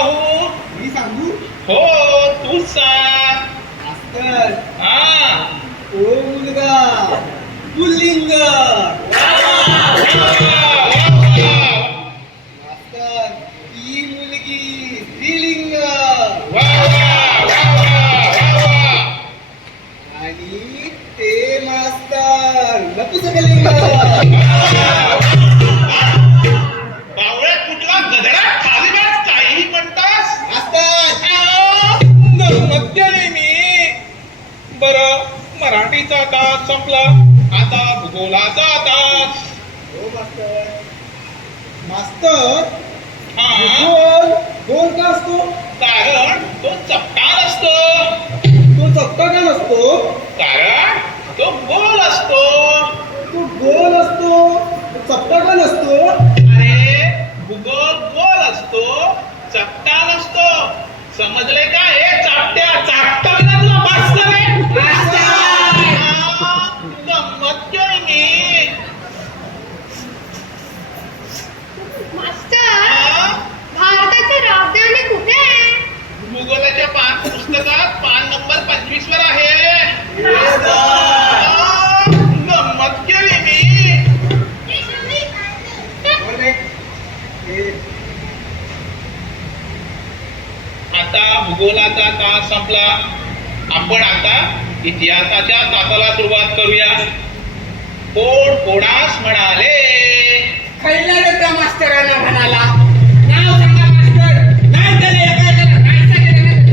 पाहू मी सांगू? हो तूच सांग. मास्तर. हा. ओ मुलगा. पुल्लिंग. मास्तर ही मुलगी स्त्रीलिंग. आणि ते मास्तर नपुसकलिंग. मराठीचा तास संपला आता भूगोलाचा तास हो मास्तर. हा. गोल गोल का असतो? कारण तो चपटा नसतो. तो चपटा का नसतो? कारण तो गोल असतो. तो गोल असतो. तो चपटा का नसतो? अरे भूगोल गोल असतो चपटा नसतो. समजले का हे? चापट्या चापटा. आता भूगोलाचा तास संपला. आपण आता इतिहासाच्या तासाला सुरुवात करूया. कोण कोणास म्हणाले? खैला डोक्या मास्तरांना म्हणाला. नाव सांगा मास्तर.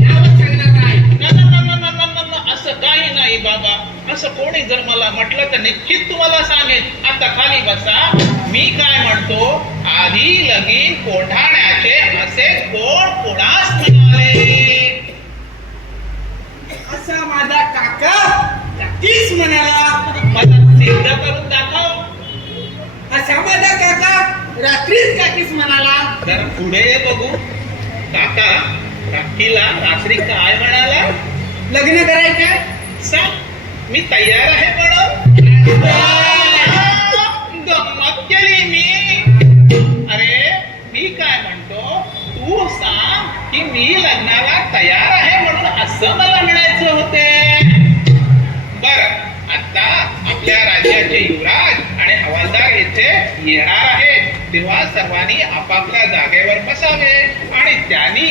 नावच सांगणार नाही. न- न- न- न- न- न- न- असं काही नाही बाबा. असं कोणी जर मला म्हटलं तर निश्चित तुम्हाला सांगेन. आता खाली बसा. मी काय म्हणतो? आधी लगीन कोठाण्याचे असे कोण कोणास म्हणाले? असा माझा काका म्हणाला मला सिद्ध करून दाखव. असा माझा काका रात्रीच काकीच म्हणाला. तर पुढे ये बघू. काका राखीला रात्री काय म्हणाला. लग्न करायचं? सांग मी तयार आहे म्हणून. येणार आहेत तेव्हा सर्वांनी आपापल्या जागेवर बसावे आणि त्यांनी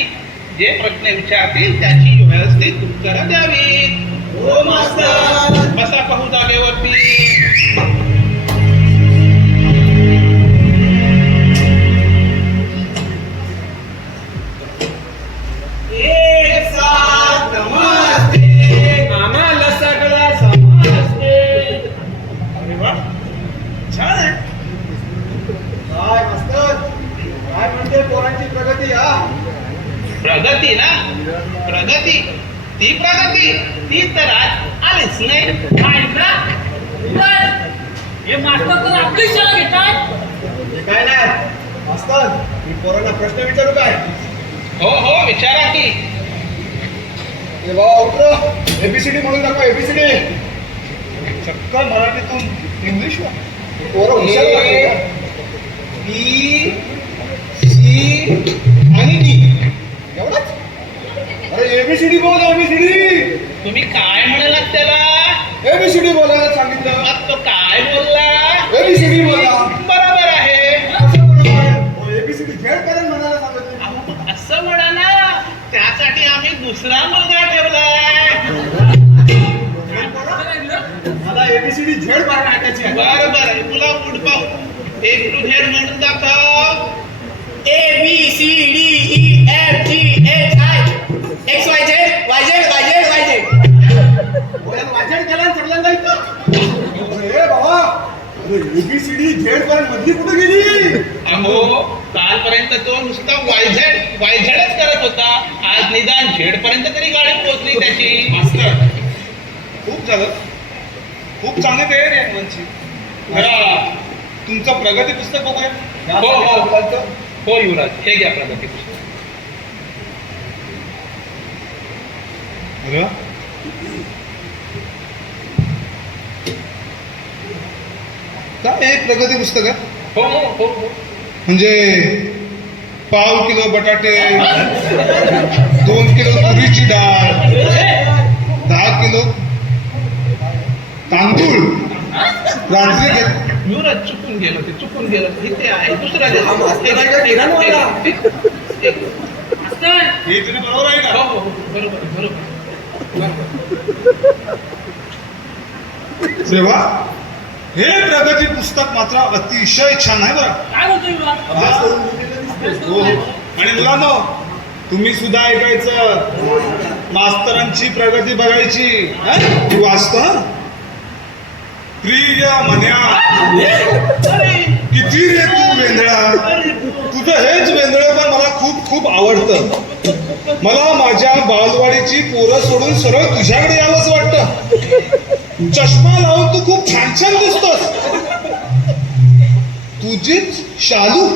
जे प्रश्न विचारतील त्याची व्यवस्थित उत्तरं द्यावी हो मास्तर. बसा पाहू जागेवरती. प्रगती ना? प्रगती. ती प्रगती. ती तर आज आलीच नाही. हे मास्तर तर आपली शाळा घेतात. हे काय नाही. मास्तर मी पोरांना प्रश्न विचारू काय? हो हो विचारा की. ए बाबा उठलो. एबीसीडी म्हणून दाखवा एबीसीडी चक्क मराठीतून इंग्लिश पोरं हुशार ए. लागले. बी सी आणि डी. एबीसीडी बोल एबीसीडी तुम्ही काय म्हणालात त्याला? एबीसीडी बोलायला सांगितलं. मग तो काय बोलला? एबीसीडी बोला. बरोबर आहे. एबीसीडी झेड पर्यंत म्हणायला सांगितलं अहो, मग असं म्हणा ना. त्यासाठी आम्ही दुसरा मुलगा ठेवलाय. मला एबीसीडी झेड ऐकायची आहे बरं बरं तुला पुढ पाहू. एक टू झेड म्हणून दाखव. A B C D ABCD Z पर्यंत मधली कुठे गेली? अहो कालपर्यंत तो नुसता वायझेड वायझेडच करत होता. आज निदान झेड पर्यंत तरी गाडी पोहोचली त्याची. मास्तर खूप झालं खूप चांगली तयारी आहे मुलांची हा. तुमचं प्रगती पुस्तक बघूया. हो, हो. हो युवराज. हे घ्या प्रगती पुस्तक. काय हे प्रगती पुस्तक आहे हो हो हो हो म्हणजे पाव किलो बटाटे दोन किलो तुरीची डाळ दहा किलो तांदूळ रात्री घेत युवराज चुकून गेलं ते चुकून गेलं इथे आहे दुसरा दे. हा, मास्तर एक- नाही एक- का? एक- ठिकाण मला. एक- एक- मास्तर. हे तरी बरोबर आहे हो का हो हो. बरोबर बरोबर सेवा हे प्रगती पुस्तक मात्र अतिशय छान आहे बरं. हो, हो. आणि मुलांनो तुम्ही सुद्धा ऐकायचं. मास्तरांची प्रगती बघायची. हं? तू वाचतो? प्रिय मन्या किती रे तू वेंदळा तुझं हेच वेंदळ पण मला खूप खूप आवडतं. मला माझ्या बालवाडीची पोरं सोडून सरळ तुझ्याकडे यावंच वाटतं. चष्मा लावून तू खूप छान छान दिसतोस. तुझीच शालू.